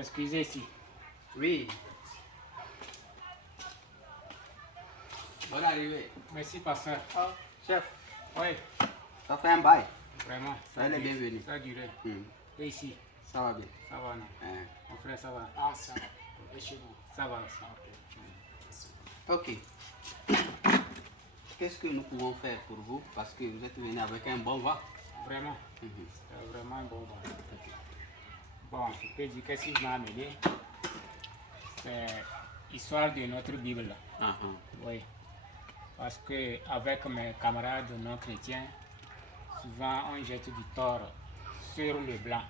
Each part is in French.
Excusez ici. Oui. Bonne arrivée. Merci, pasteur. Oh, chef, Oui, ça fait un bail. vraiment. Soyez les bienvenus. Ça a duré. Et ici, Ça va bien. ça va, non? Hein. Mon frère, ça va? Ah, ça va. Et chez vous? Ça va aussi. Ok. Qu'est-ce que nous pouvons faire pour vous? Parce que vous êtes venu avec un bon vent. Vraiment. Mhm. C'est vraiment un bon vent. Bon, je peux dire qu'est-ce qui m'a amené. C'est l'histoire de notre Bible. Là. Ah, ah. Oui. Parce que avec mes camarades non chrétiens, souvent on jette du tort sur le blanc.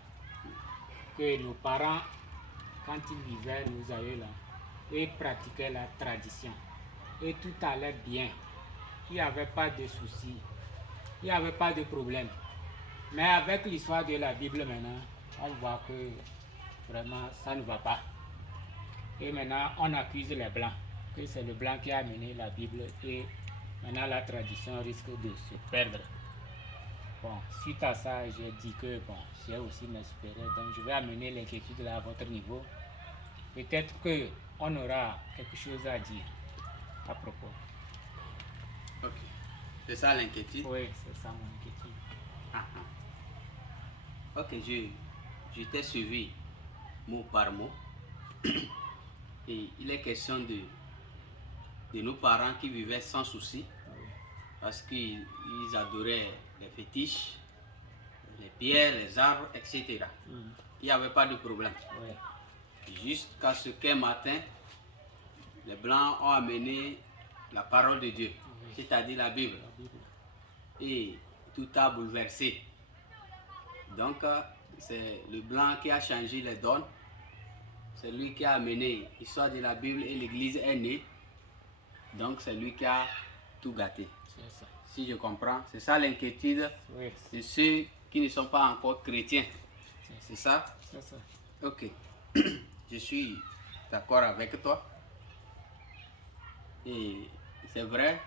Que nos parents, quand ils vivaient, nos aïeux là, ils pratiquaient la tradition. Et tout allait bien. Il n'y avait pas de soucis. Il n'y avait pas de problème. Mais avec l'histoire de la Bible maintenant, on voit que vraiment ça ne va pas. Et maintenant, on accuse les Blancs, que c'est le Blanc qui a amené la Bible et maintenant la tradition risque de se perdre. Bon, suite à ça, j'ai dit que bon, j'ai aussi mes supérieurs, donc je vais amener l'inquiétude là à votre niveau. Peut-être qu'on aura quelque chose à dire à propos. Ok. C'est ça l'inquiétude? Oui, c'est ça mon inquiétude. Ah, ah. Ok, je t'ai suivi mot par mot. Et il est question de nos parents qui vivaient sans souci. Parce qu'ils adoraient les fétiches, les pierres, les arbres, etc. Il n'y avait pas de problème. Oui. Jusqu'à ce qu'un matin, les Blancs ont amené la parole de Dieu, c'est-à-dire la Bible. Et tout a bouleversé. Donc, c'est le Blanc qui a changé les donnes. C'est lui qui a amené l'histoire de la Bible et l'Église est née. Donc, c'est lui qui a tout gâté. C'est ça. Si je comprends, c'est ça l'inquiétude Oui, de ceux qui ne sont pas encore chrétiens. C'est ça? c'est ça. Ok. Je suis d'accord avec toi. Et c'est vrai,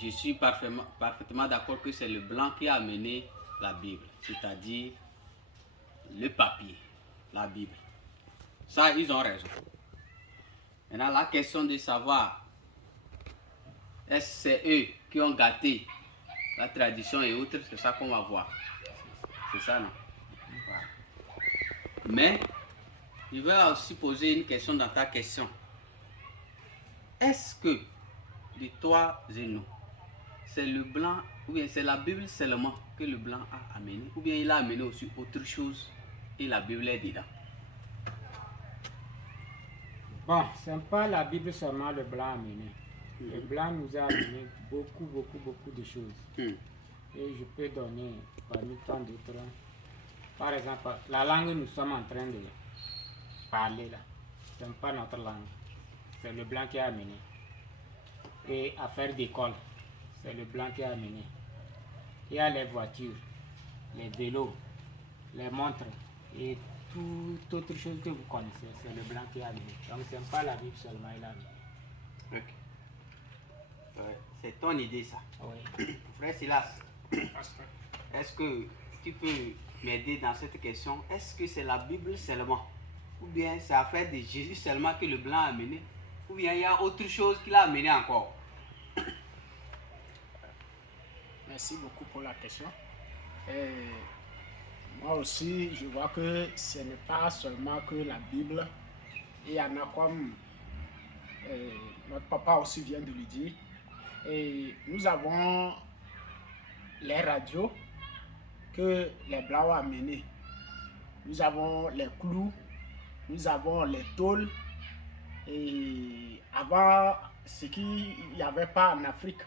je suis parfaitement d'accord que c'est le Blanc qui a amené la Bible, c'est-à-dire le papier, la Bible. Ça, ils ont raison. Maintenant, la question de savoir, est-ce que c'est eux qui ont gâté la tradition et autres, c'est ça qu'on va voir. C'est ça, non? Voilà. Mais, je vais aussi poser une question dans ta question. Est-ce que, de toi et nous, c'est le Blanc, ou bien c'est la Bible seulement que le Blanc a amené, ou bien il a amené aussi autre chose et la Bible est dedans? Bon, ce n'est pas la Bible seulement le Blanc a amené. Le Blanc nous a amené beaucoup de choses. Et je peux donner parmi tant d'autres. Par exemple, la langue que nous sommes en train de parler là, ce n'est pas notre langue. C'est le Blanc qui a amené. Et affaire d'école, c'est le Blanc qui a amené. Il y a les voitures, les vélos, les montres et toute autre chose que vous connaissez, c'est le Blanc qui a amené. Donc ce n'est pas la Bible seulement, il a amené. Ok. C'est ton idée ça. Oui. Frère Silas, est-ce que tu peux m'aider dans cette question? Est-ce que c'est la Bible seulement? Ou bien c'est affaire de Jésus seulement que le Blanc a amené? Ou bien il y a autre chose qu'il a amené encore? Merci beaucoup pour la question. Moi aussi, je vois que ce n'est pas seulement que la Bible. Il y en a comme notre papa aussi vient de le dire. Et nous avons les radios que les Blancs ont amenées. Nous avons les clous, nous avons les tôles. Et avant, ce qu'il n'y avait pas en Afrique.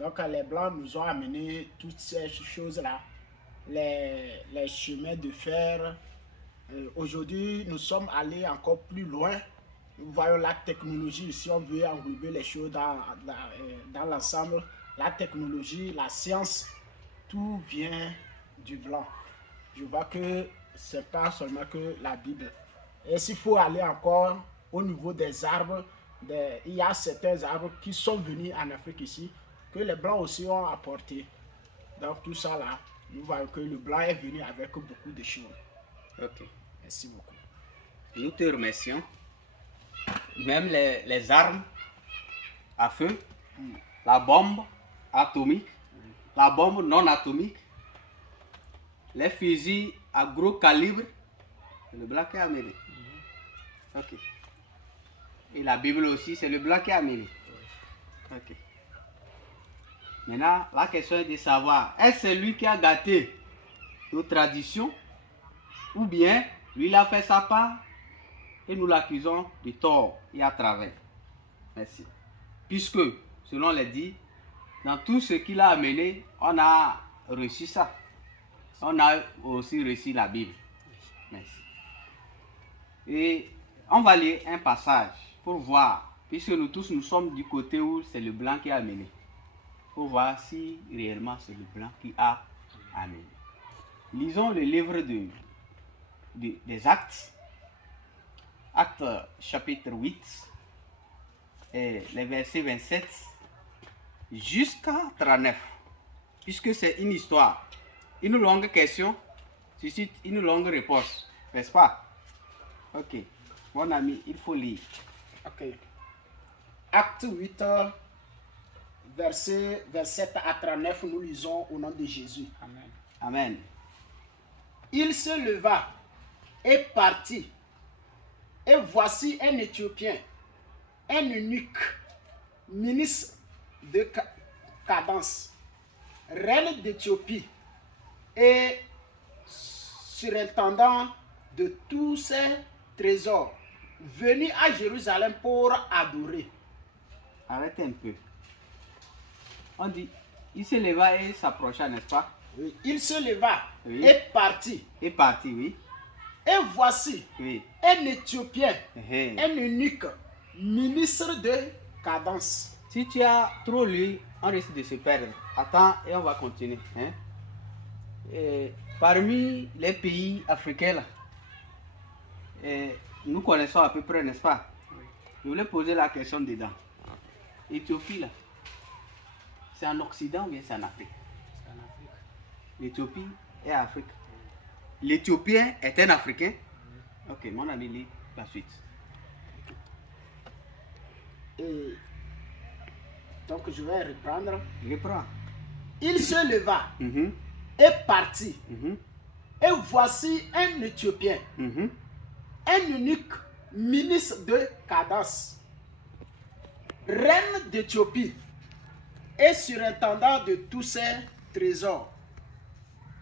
Donc les Blancs nous ont amené toutes ces choses-là. Les chemins de fer. Aujourd'hui, nous sommes allés encore plus loin. Nous voyons la technologie. Si on veut englober les choses dans l'ensemble, la technologie, la science, tout vient du Blanc. Je vois que ce n'est pas seulement que la Bible. Et s'il faut aller encore au niveau des arbres, il y a certains arbres qui sont venus en Afrique ici, que les Blancs aussi ont apporté. Donc tout ça là, nous voyons que le Blanc est venu avec beaucoup de choses. Ok. Merci beaucoup. nous te remercions. Même les armes à feu, la bombe atomique, la bombe non atomique, les fusils à gros calibre, c'est le blanc qui a amené. Ok. Et la Bible aussi, c'est le blanc qui a amené. Ok. Maintenant, la question est de savoir, est-ce lui qui a gâté nos traditions ou bien lui il a fait sa part et nous l'accusons de tort et à travers. Merci. Puisque, selon les dits, dans tout ce qu'il a amené, on a reçu ça. On a aussi reçu la Bible. Merci. Et on va lire un passage pour voir, puisque nous tous nous sommes du côté où c'est le blanc qui a amené. Pour voir si réellement c'est le blanc qui a amené. Lisons le livre des Actes. Actes chapitre 8, et les versets 27 jusqu'à 39. Puisque c'est une histoire. Une longue question suscite une longue réponse. N'est-ce pas? Ok. Mon ami, il faut lire. Ok. Acte 8, verset 27 à 39, nous lisons au nom de Jésus. Amen. Amen. Il se leva et partit. Et voici un Éthiopien, un eunuque, ministre de Cadence, reine d'Éthiopie et surintendant de tous ses trésors, venu à Jérusalem pour adorer. Arrêtez un peu. On dit, il se leva et s'approcha, n'est-ce pas? Oui. Il se leva Oui. et partit. Et parti, oui. Et voici Oui. un Éthiopien, Eh. un eunuque, ministre de Cadence. Si tu as trop lu, on risque de se perdre. Attends et on va continuer. Hein? Et parmi les pays africains, là, nous connaissons à peu près, n'est-ce pas? Oui. Je voulais poser la question dedans. Éthiopie, là, c'est en Occident ou bien c'est en Afrique? C'est en Afrique. L'Éthiopie est Afrique. L'Éthiopien est un Africain? Ok, mon ami lit la suite. Et donc je vais reprendre. Reprends. Il se leva Mhm, et partit. mhm, Et voici un Éthiopien, mhm. un eunuque, ministre de Cadence, reine d'Éthiopie et surintendant de tous ses trésors,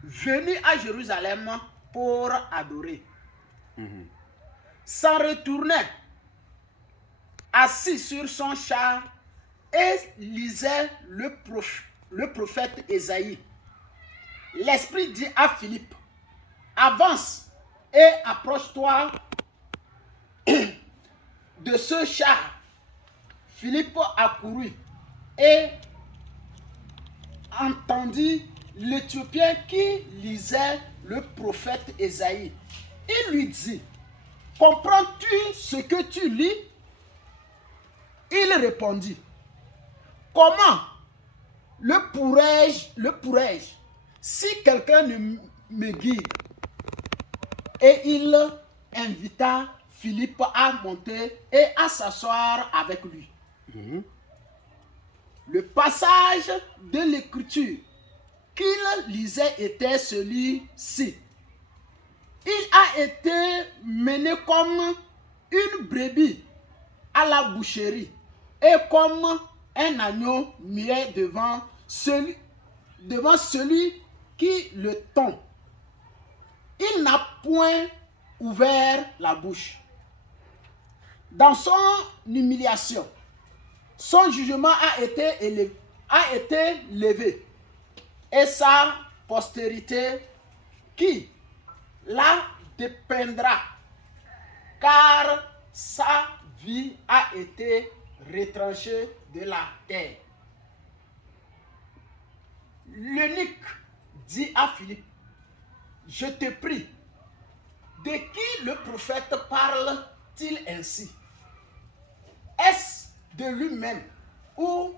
venu à Jérusalem pour adorer. Mhm. S'en retournait, assis sur son char, et lisait le prophète Ésaïe. L'Esprit dit à Philippe, avance et approche-toi de ce char. Philippe accourut et entendit l'Éthiopien qui lisait le prophète Ésaïe. Il lui dit, comprends-tu ce que tu lis? Il répondit, comment le pourrais-je si quelqu'un ne me guide? Et il invita Philippe à monter et à s'asseoir avec lui. Mhm. Le passage de l'écriture qu'il lisait était celui-ci. Il a été mené comme une brebis à la boucherie et comme un agneau muet devant celui qui le tond. Il n'a point ouvert la bouche. Dans son humiliation, son jugement a été levé, et sa postérité qui la dépendra, car sa vie a été retranchée de la terre. L'eunuque dit à Philippe, je te prie, de qui le prophète parle-t-il ainsi? Est-ce de lui-même ou